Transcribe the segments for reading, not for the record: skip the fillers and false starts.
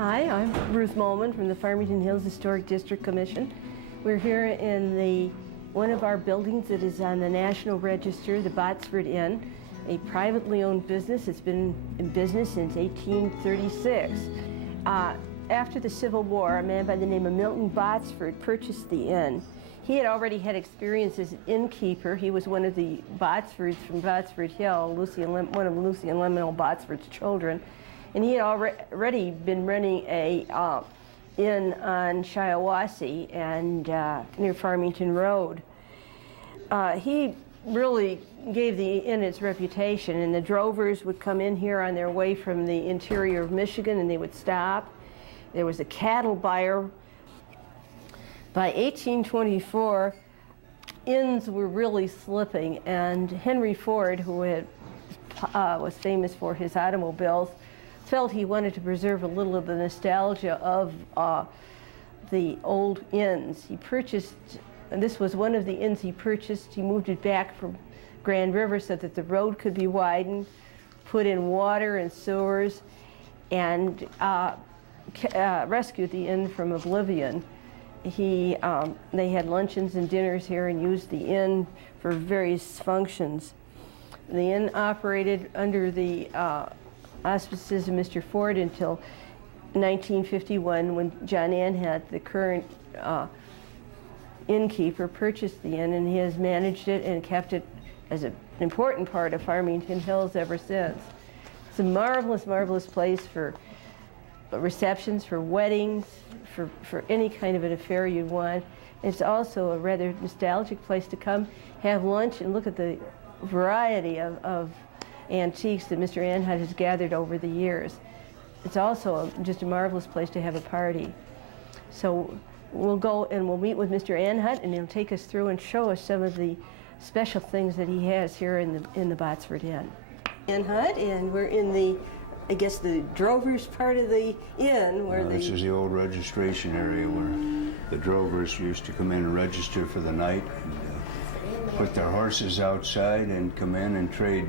Hi, I'm Ruth Molman from the Farmington Hills Historic District Commission. We're here in one of our buildings that is on the National Register, the Botsford Inn, a privately owned business. It's been in business since 1836. After the Civil War, a man by the name of Milton Botsford purchased the inn. He had already had experience as an innkeeper. He was one of the Botsfords from Botsford Hill, one of Lucy and Lemuel Botsford's children. And he had already been running a inn on Shiawassee and near Farmington Road. He really gave the inn its reputation, and the drovers would come in here on their way from the interior of Michigan, and they would stop. There was a cattle buyer. By 1824, inns were really slipping, and Henry Ford, who was famous for his automobiles, felt he wanted to preserve a little of the nostalgia of the old inns. He purchased, and this was one of the inns he purchased. He moved it back from Grand River so that the road could be widened, put in water and sewers, and rescued the inn from oblivion. They had luncheons and dinners here and used the inn for various functions. The inn operated under the auspices of Mr. Ford until 1951, when John Anhut, the current innkeeper, purchased the inn, and he has managed it and kept it as an important part of Farmington Hills ever since. It's a marvelous, marvelous place for receptions, for weddings, for any kind of an affair you'd want. It's also a rather nostalgic place to come, have lunch, and look at the variety of antiques that Mr. Anhut has gathered over the years. It's also just a marvelous place to have a party. So we'll go and we'll meet with Mr. Anhut, and he'll take us through and show us some of the special things that he has here in the Botsford Inn. Anhut, and we're in the, I guess, the drovers part of the inn where This is the old registration area where the drovers used to come in and register for the night and put their horses outside and come in and trade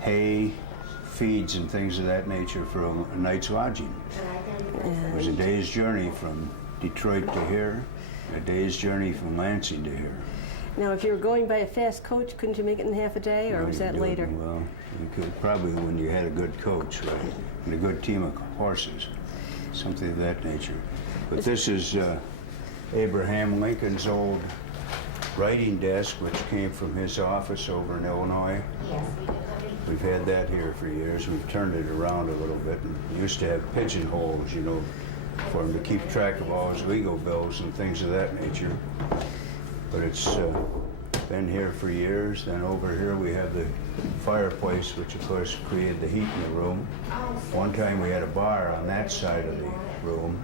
hay, feeds, and things of that nature for a night's lodging. It was a day's journey from Detroit to here, a day's journey from Lansing to here. Now, if you were going by a fast coach, couldn't you make it in half a day, or was that later? Well, you could probably when you had a good coach, right, and a good team of horses, something of that nature. But this is Abraham Lincoln's old writing desk, which came from his office over in Illinois. We've had that here for years. We've turned it around a little bit. And we used to have pigeonholes, you know, for him to keep track of all his legal bills and things of that nature. But it's been here for years. Then over here we have the fireplace, which of course created the heat in the room. One time we had a bar on that side of the room.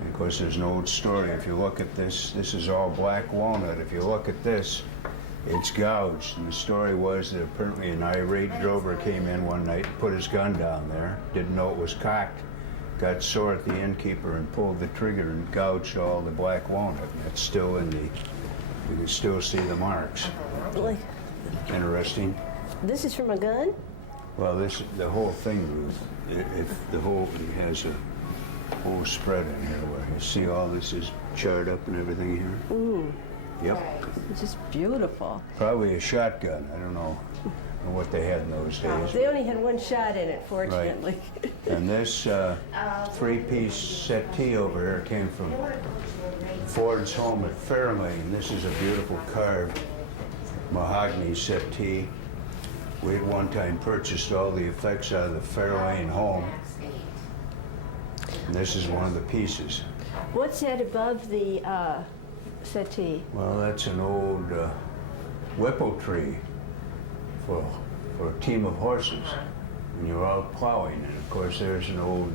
And of course there's an old story. If you look at this, this is all black walnut. If you look at this, it's gouged. And the story was that apparently an irate drover came in one night and put his gun down there, didn't know it was cocked, got sore at the innkeeper and pulled the trigger and gouged all the black walnut. And that's still in the, you can still see the marks. Really? Interesting. This is from a gun? Well, the whole thing, Ruth, it has a whole spread in here where you see all this is charred up and everything here. Mm. Yep. It's just beautiful. Probably a shotgun. I don't know what they had in those days. They only had one shot in it, fortunately. Right. And this three-piece settee over here came from Ford's home at Fairlane. This is a beautiful carved mahogany settee. We had one time purchased all the effects out of the Fairlane home. And this is one of the pieces. What's that above the settee? Well, that's an old whipple tree for a team of horses when you're out plowing. And of course there's an old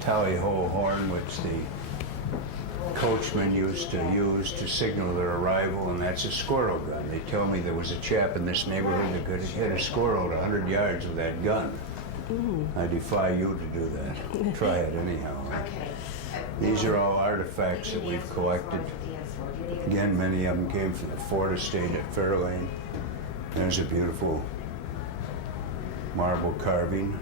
tally-ho horn which the coachmen used to use to signal their arrival, and that's a squirrel gun. They tell me there was a chap in this neighborhood that could hit a squirrel at 100 yards with that gun. Mm. I defy you to do that. Try it anyhow. These are all artifacts that we've collected. Again, many of them came from the Ford estate at Fairlane. There's a beautiful marble carving.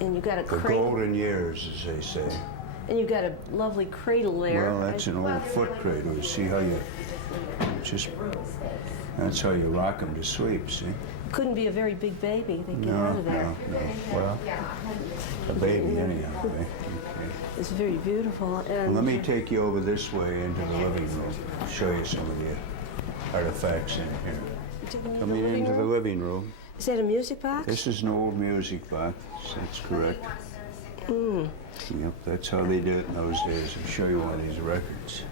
And you got a The cradle. golden years, as they say. And you got a lovely cradle there. Well, that's an old foot cradle. You see how you just, that's how you rock them to sleep, see? Couldn't be a very big baby. They get No, out of there. no. Well, a baby anyhow, right? Okay. It's very beautiful. And Well, let me take you over this way into the living room. Show you some of the artifacts in here. Coming into the living room. Is that a music box? This is an old music box. That's correct. Yep, that's how they did it in those days. I'll show you one of these records.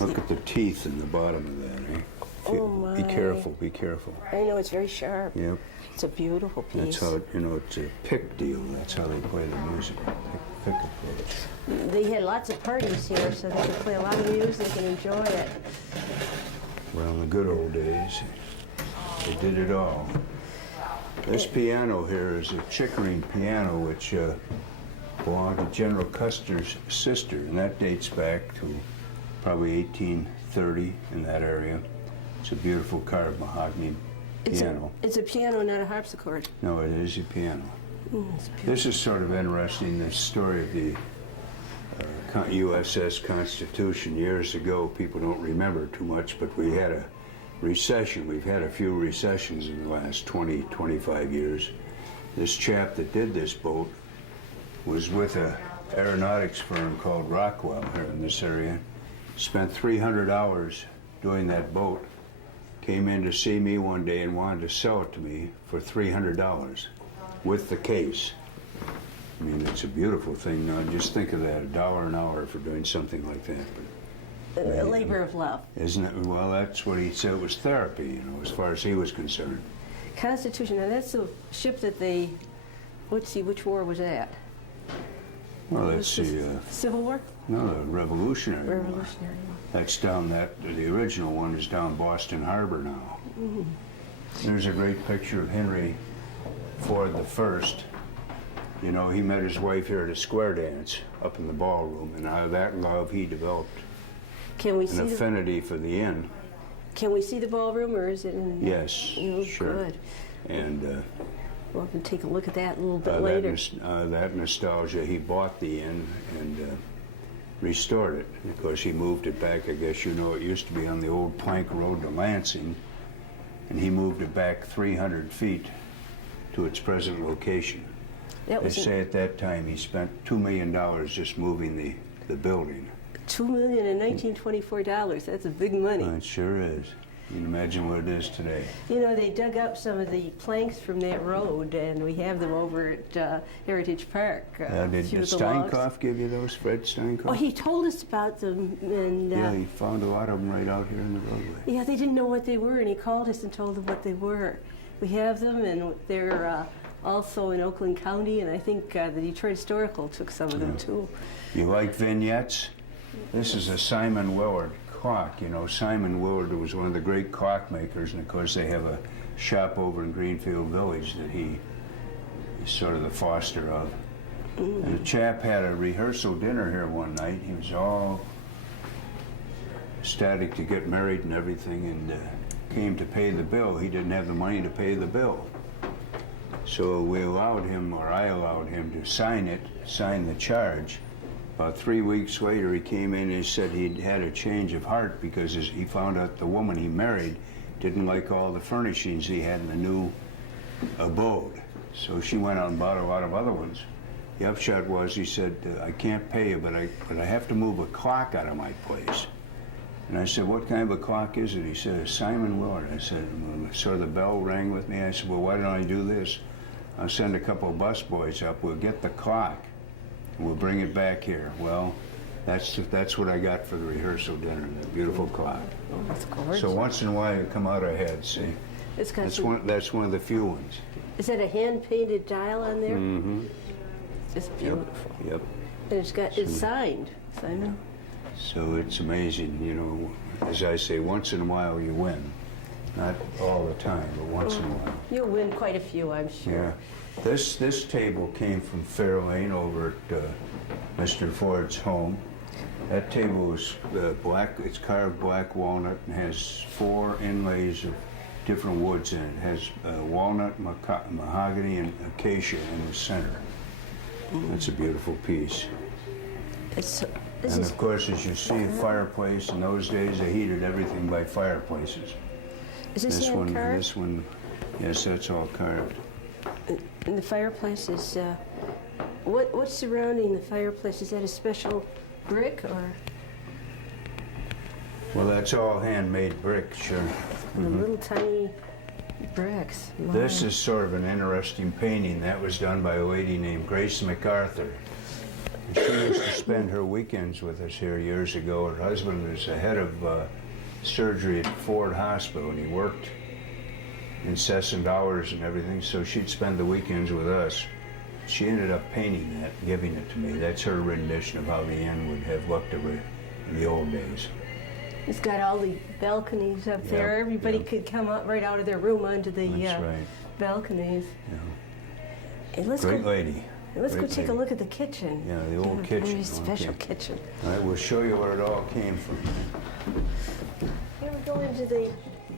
Look at the teeth in the bottom of that, eh? Oh, my. Be careful, be careful. I know, it's very sharp. Yep. It's a beautiful piece. That's how, it's a pick deal. That's how they play the music. Pick approach. They had lots of parties here, so they could play a lot of music and enjoy it. Well, in the good old days, they did it all. This piano here is a Chickering piano, which belonged to General Custer's sister, and that dates back to probably 1830 in that area. It's a beautiful carved mahogany piano. It's a piano, not a harpsichord. No, it is a piano. It's beautiful. This is sort of interesting, the story of the USS Constitution. Years ago, people don't remember too much, but we had a recession. We've had a few recessions in the last 20, 25 years. This chap that did this boat was with an aeronautics firm called Rockwell here in this area. Spent 300 hours doing that boat. Came in to see me one day and wanted to sell it to me for $300 with the case. I mean, it's a beautiful thing. Now, just think of that, $1 an hour for doing something like that. But, A labor of love. isn't it? Well, that's what he said was therapy, as far as he was concerned. Constitution, now that's the ship that they, let's see, which war was that? Well, let's see. Civil War? No, the Revolutionary War. Revolutionary War. That's down the original one is down Boston Harbor now. There's a great picture of Henry Ford I. He met his wife here at a square dance up in the ballroom, and out of that love he developed Can we an see affinity for the inn. Can we see the ballroom, or is it in? Yes, sure. Good. And We'll have to take a look at that a little bit later. that nostalgia, he bought the inn and restored it. Of course, he moved it back. I guess it used to be on the old plank road to Lansing, and he moved it back 300 feet to its present location. They say at that time he spent $2 million just moving the building. $2 million in 1924. That's a big money. It sure is. You can imagine what it is today. They dug up some of the planks from that road, and we have them over at Heritage Park. Did Steinkoff give you those, Fred Steinkoff? Oh, he told us about them, and yeah, he found a lot of them right out here in the roadway. yeah, they didn't know what they were, and he called us and told them what they were. We have them, and they're also in Oakland County, and I think the Detroit Historical took some of them too. You like vignettes? This is a Simon Willard clock. Simon Willard was one of the great clock makers, and of course they have a shop over in Greenfield Village that he is sort of the foster of. And the chap had a rehearsal dinner here one night. He was all ecstatic to get married and everything, and came to pay the bill. He didn't have the money to pay the bill. So I allowed him to sign the charge. About 3 weeks later, he came in and said he'd had a change of heart because he found out the woman he married didn't like all the furnishings he had in the new abode. So she went out and bought a lot of other ones. The upshot was, he said, I can't pay you, but I have to move a clock out of my place. And I said, what kind of a clock is it? He said, it's Simon Willard. I said, so the bell rang with me. I said, well, why don't I do this? I'll send a couple of busboys up. We'll get the clock, and we'll bring it back here. Well, that's what I got for the rehearsal dinner, that beautiful clock. Oh, that's gorgeous. So once in a while, you come out ahead, see? That's one of the few ones. Is that a hand-painted dial on there? Mm-hmm. It's beautiful. Yep. And it's signed, Simon. So it's amazing, as I say, once in a while you win. Not all the time, but once in a while. You'll win quite a few, I'm sure. Yeah. This table came from Fairlane over at Mr. Ford's home. That table is black, it's carved black walnut and has 4 inlays of different woods in it. It has walnut, mahogany, and acacia in the center. That's a beautiful piece. And of course, as you see, a fireplace, in those days they heated everything by fireplaces. Is this hand carved? This one, yes, that's all carved. And the fireplace is, what's surrounding the fireplace? Is that a special brick or? Well, that's all handmade brick, sure. The little tiny bricks. My. This is sort of an interesting painting. That was done by a lady named Grace MacArthur. And she used to spend her weekends with us here years ago. Her husband was the head of surgery at Ford Hospital, and he worked incessant hours and everything, so she'd spend the weekends with us. She ended up painting that and giving it to me. That's her rendition of how the inn would have looked in the old days. It's got all the balconies up there. Everybody could come up right out of their room onto the balconies. Yeah. And let's Great lady. Let's go take a look at the kitchen. Yeah, the old kitchen. Very special kitchen. All right, we'll show you where it all came from. Here we go into the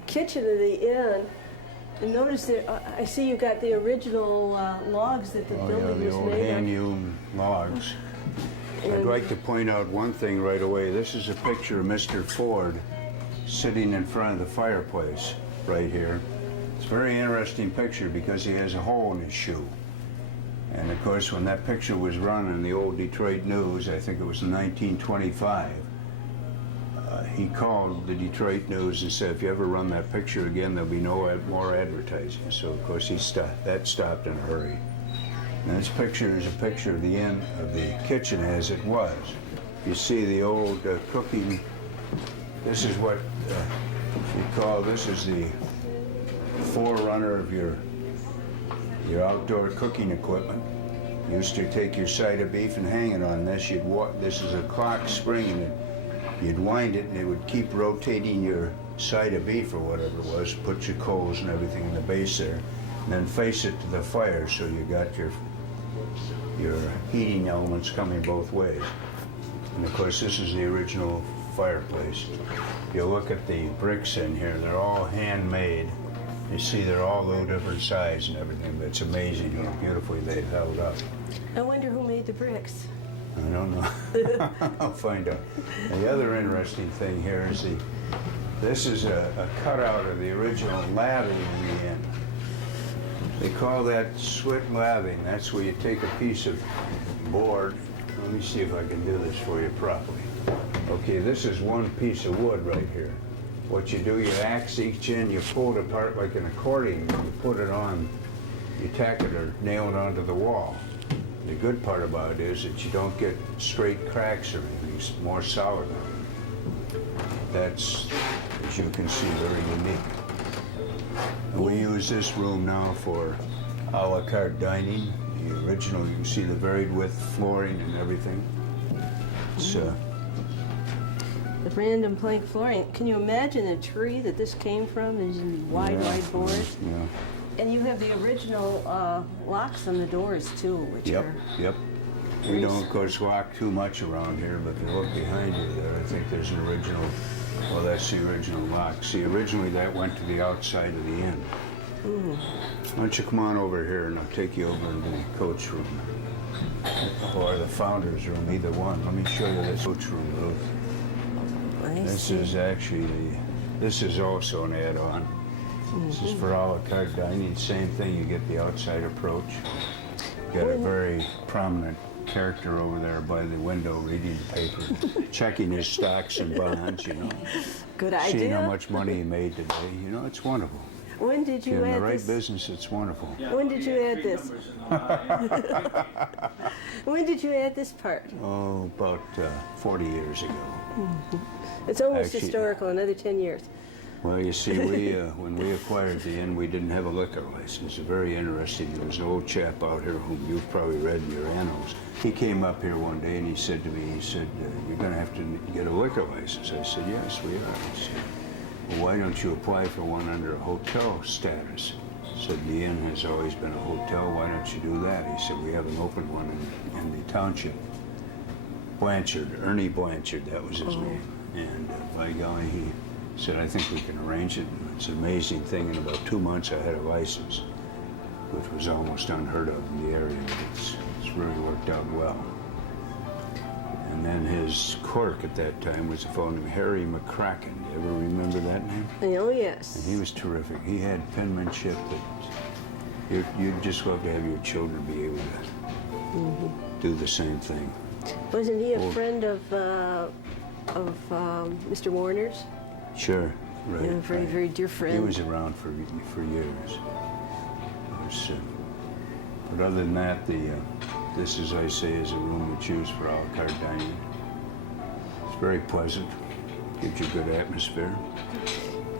kitchen of the inn. And notice that I see you got the original logs that the building was made of. The old hand-hewn logs. I'd like to point out one thing right away. This is a picture of Mr. Ford sitting in front of the fireplace right here. It's a very interesting picture because he has a hole in his shoe. And of course, when that picture was run in the old Detroit News, I think it was in 1925, he called the Detroit News and said, if you ever run that picture again, there'll be no more advertising. So of course, that stopped in a hurry. And this picture is a picture of the inn, of the kitchen as it was. You see the old cooking. This is what you call, this is the forerunner of your outdoor cooking equipment. You used to take your side of beef and hang it on this. This is a clock spring, and you'd wind it, and it would keep rotating your side of beef or whatever it was. Put your coals and everything in the base there, and then face it to the fire, so you got your heating elements coming both ways. And of course, this is the original fireplace. You look at the bricks in here; they're all handmade. You see, they're all little different size and everything, but it's amazing how beautifully they've held up. I wonder who made the bricks. I don't know. I'll find out. And the other interesting thing here is this is a cutout of the original laving in the inn. They call that slit laving. That's where you take a piece of board. Let me see if I can do this for you properly. Okay, this is one piece of wood right here. What you do, you axe each end, you pull it apart like an accordion, and you put it on, you tack it or nail it onto the wall. The good part about it is that you don't get straight cracks or anything. It's more solid. That's, as you can see, very unique. We use this room now for a la carte dining. The original, you can see the varied width flooring and everything. It's the random plank flooring. Can you imagine the tree that this came from? These wide boards. Yeah. And you have the original locks on the doors too, which are. Yep. We don't, of course, lock too much around here, but if you look behind you there, I think there's an original. Well, that's the original lock. See, originally that went to the outside of the inn. Why don't you come on over here and I'll take you over into the coach room. Or the founder's room, either one. Let me show you this coach room, Ruth. This is actually this is also an add-on. This is for a la carte dining. Same thing, you get the outside approach. You got a very prominent character over there by the window reading the paper, checking his stocks and bonds, you know. Good idea. Seeing how much money he made today. You know, it's wonderful. When did you add this? In the right business, it's wonderful. When did you add this? When did you add this part? Oh, about 40 years ago. It's almost historical, another 10 years. Well, you see, when we acquired the inn, we didn't have a liquor license. It's very interesting. There was an old chap out here whom you've probably read in your annals. He came up here one day and he said to me, you're going to have to get a liquor license. I said, yes, we are. He said, well, why don't you apply for one under a hotel status? I said, the inn has always been a hotel. Why don't you do that? He said, we have an open one in the township. Blanchard, Ernie Blanchard, that was his name. And by golly, he said, I think we can arrange it. And it's an amazing thing. In about 2 months, I had a license, which was almost unheard of in the area. It's really worked out well. And then his clerk at that time was a fellow named Harry McCracken. Do you ever remember that name? Oh, yes. And he was terrific. He had penmanship that you'd just love to have your children be able to do the same thing. Wasn't he a friend of Mr. Warner's? Sure, right. Yeah, very, right. very dear friend. He was around for years. But other than that, this, as I say, is a room that's used for a la carte dining. It's very pleasant, gives you a good atmosphere.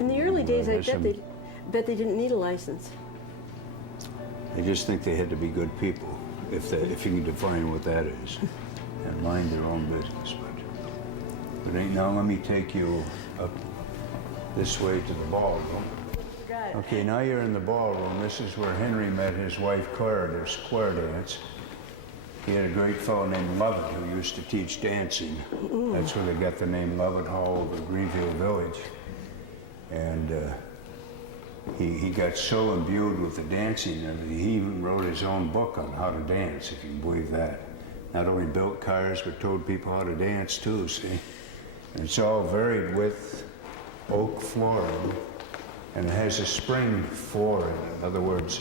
In the early days, I bet they didn't need a license. I just think they had to be good people, if you can define what that is, and mind their own business. But now let me take you up this way to the ballroom. Okay, now you're in the ballroom. This is where Henry met his wife Claire, their square dance. He had a great fellow named Lovett who used to teach dancing. That's where they got the name Lovett Hall over Greenville Village. And he got so imbued with the dancing and everything, he even wrote his own book on how to dance, if you can believe that. Not only built cars, but told people how to dance too, see? And it's all varied with oak flooring, and it has a spring floor in it. In other words,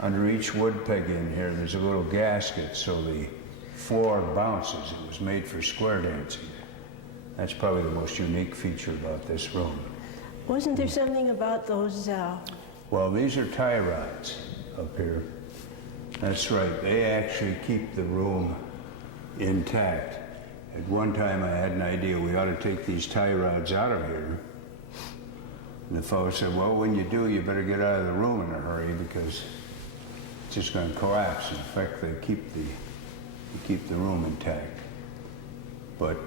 under each wood peg in here, there's a little gasket so the floor bounces. It was made for square dancing. That's probably the most unique feature about this room. Wasn't there something about those? Well, these are tie rods up here. That's right. They actually keep the room intact. At one time, I had an idea we ought to take these tie rods out of here. And the fellow said, well, when you do, you better get out of the room in a hurry because it's just going to collapse. In fact, they keep the room intact. But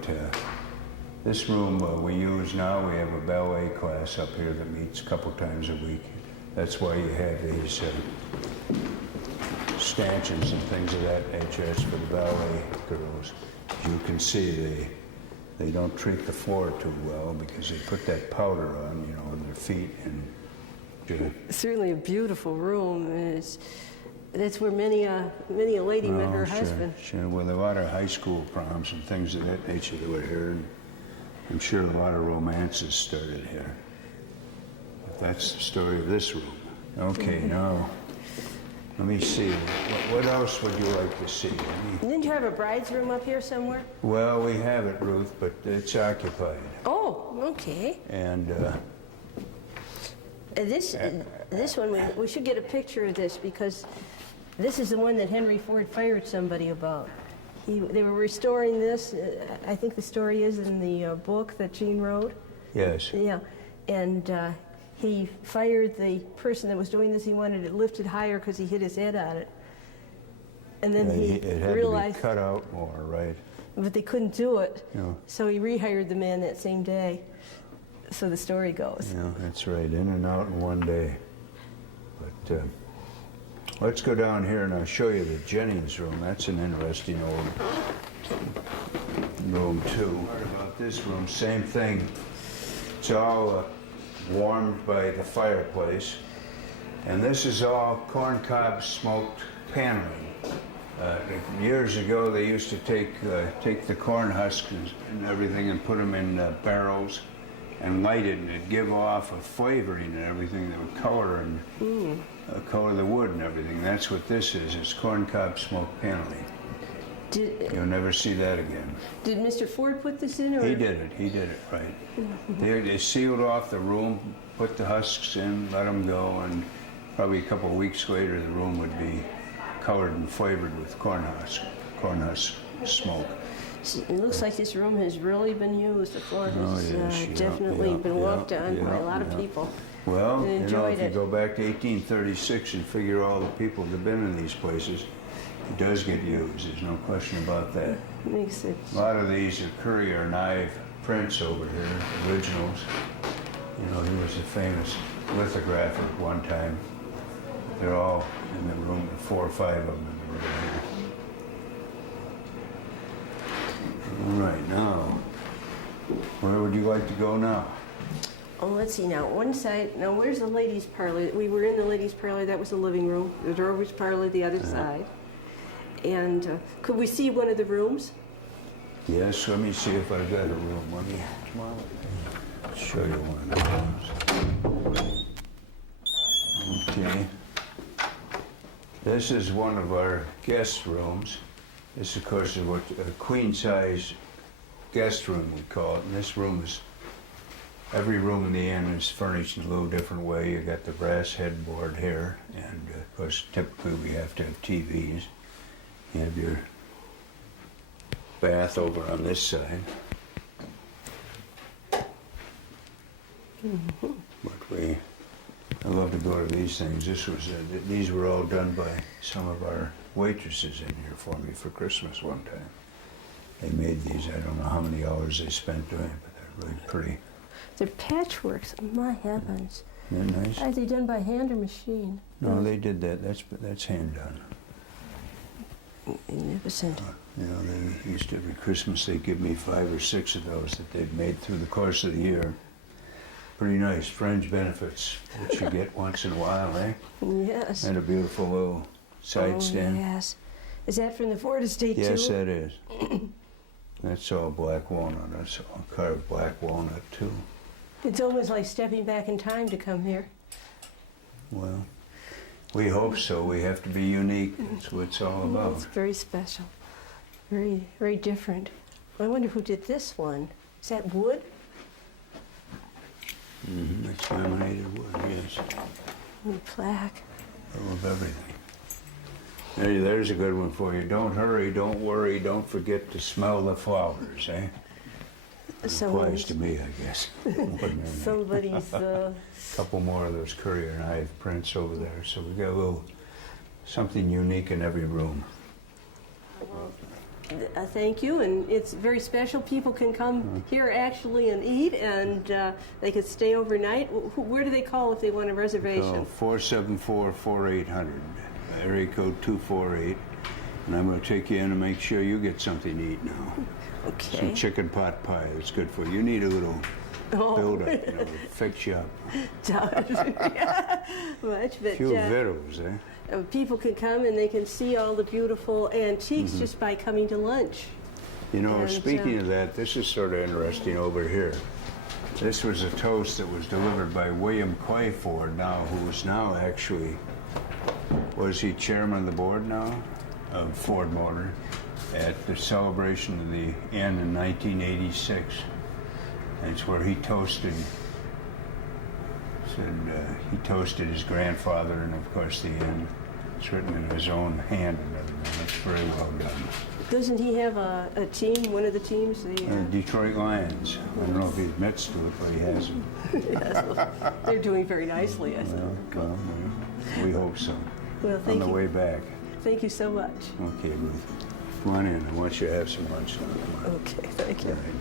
this room we use now, we have a ballet class up here that meets a couple times a week. That's why you have these stanchions and things of that nature. It's for the ballet girls. As you can see, they don't treat the floor too well because they put that powder on, on their feet. And certainly a beautiful room. That's where many a lady met her husband. Sure. With a lot of high school proms and things of that nature that were here. And I'm sure a lot of romances started here. But that's the story of this room. Okay, now, let me see. What else would you like to see? Didn't you have a bride's room up here somewhere? Well, we have it, Ruth, but it's occupied. Oh, okay. And this one, we should get a picture of this because this is the one that Henry Ford fired somebody about. They were restoring this. I think the story is in the book that Gene wrote. Yes. Yeah, and he fired the person that was doing this. He wanted it lifted higher because he hit his head on it. And then it had realized to be cut out more, right? But they couldn't do it. No. So he rehired the man that same day. So the story goes. Yeah, that's right. In and out in one day. But let's go down here and I'll show you the Jennings room. That's an interesting old room too. What about this room? Same thing. It's all warmed by the fireplace. And this is all corncob smoked paneling. Years ago, they used to take the corn husks and everything and put them in barrels and light it, and it'd give off a flavoring and everything that would color the wood and everything. That's what this is. It's corncob smoked paneling. You'll never see that again. Did Mr. Ford put this in? Or? He did it, right. They sealed off the room, put the husks in, let them go, and probably a couple of weeks later, the room would be colored and flavored with corn husk smoke. It looks like this room has really been used. The floor has definitely been walked on by a lot of people. Well, if you go back to 1836 and figure all the people that have been in these places, it does get used. There's no question about that. Makes sense. A lot of these are Currier and Ive prints over here, originals. He was a famous lithographer at one time. They're all in the room, 4 or 5 of them in the room here. Where would you like to go now? Oh, let's see now. One side, now where's the ladies' parlor? We were in the ladies' parlor, that was the living room. The door was parlor, the other side. And could we see one of the rooms? Yes, let me see if I've got a room. Let me show you one of the rooms. Okay. This is one of our guest rooms. This, of course, is what a queen-size guest room we call it. And this room is, every room in the inn is furnished in a little different way. You got the brass headboard here, and of course, typically we have to have TVs. You have your bath over on this side. But I love to go to these things. These were all done by some of our waitresses in here for me for Christmas one time. They made these. I don't know how many hours they spent doing it, but they're really pretty. They're patchworks. My heavens. They're nice. Are they done by hand or machine? No, they did that. That's hand done. Magnificent. You know, they used to, every Christmas they'd give me 5 or 6 of those that they'd made through the course of the year. Pretty nice, fringe benefits that you get once in a while, eh? Yes. And a beautiful little side stand. Yes. Is that from the Ford Estate too? Yes, that is. That's all black walnut. That's all carved black walnut too. It's almost like stepping back in time to come here. Well, we hope so. We have to be unique. That's what it's all about. It's very special. Very, very different. I wonder who did this one. Is that wood? Mm-hmm. It's laminated wood, yes. And plaque. I love everything. There's a good one for you. Don't hurry, don't worry, don't forget to smell the flowers, eh? It applies to me, I guess. Somebody's... Couple more of those Currier and Ive prints over there, so we got a little something unique in every room. Thank you, and it's very special. People can come here actually and eat, and they could stay overnight. Where do they call if they want a reservation? Call 474-4800, area code 248, and I'm going to take you in and make sure you get something to eat now. Okay. Some chicken pot pie, that's good for you. You need a little build-up, you know, to fix you up. Yeah, much, but... Few victuals, eh? People can come and they can see all the beautiful antiques just by coming to lunch. You know, speaking of that, this is sort of interesting over here. This was a toast that was delivered by William Quayford now, who is now actually, was he chairman of the board now of Ford Motor at the celebration of the Inn in 1986. And it's where he toasted, he toasted his grandfather and of course the Inn. It's written in his own hand and everything. It's very well done. Doesn't he have a team, one of the teams? Detroit Lions. I don't know if he admits to it, but he has them. Yes, well, they're doing very nicely, I think. Well, we hope so. Well, thank you. On the way back. Thank you so much. Okay, Ruth. Come on in. I want you to have some lunch now. Come on. Okay, thank you. All right.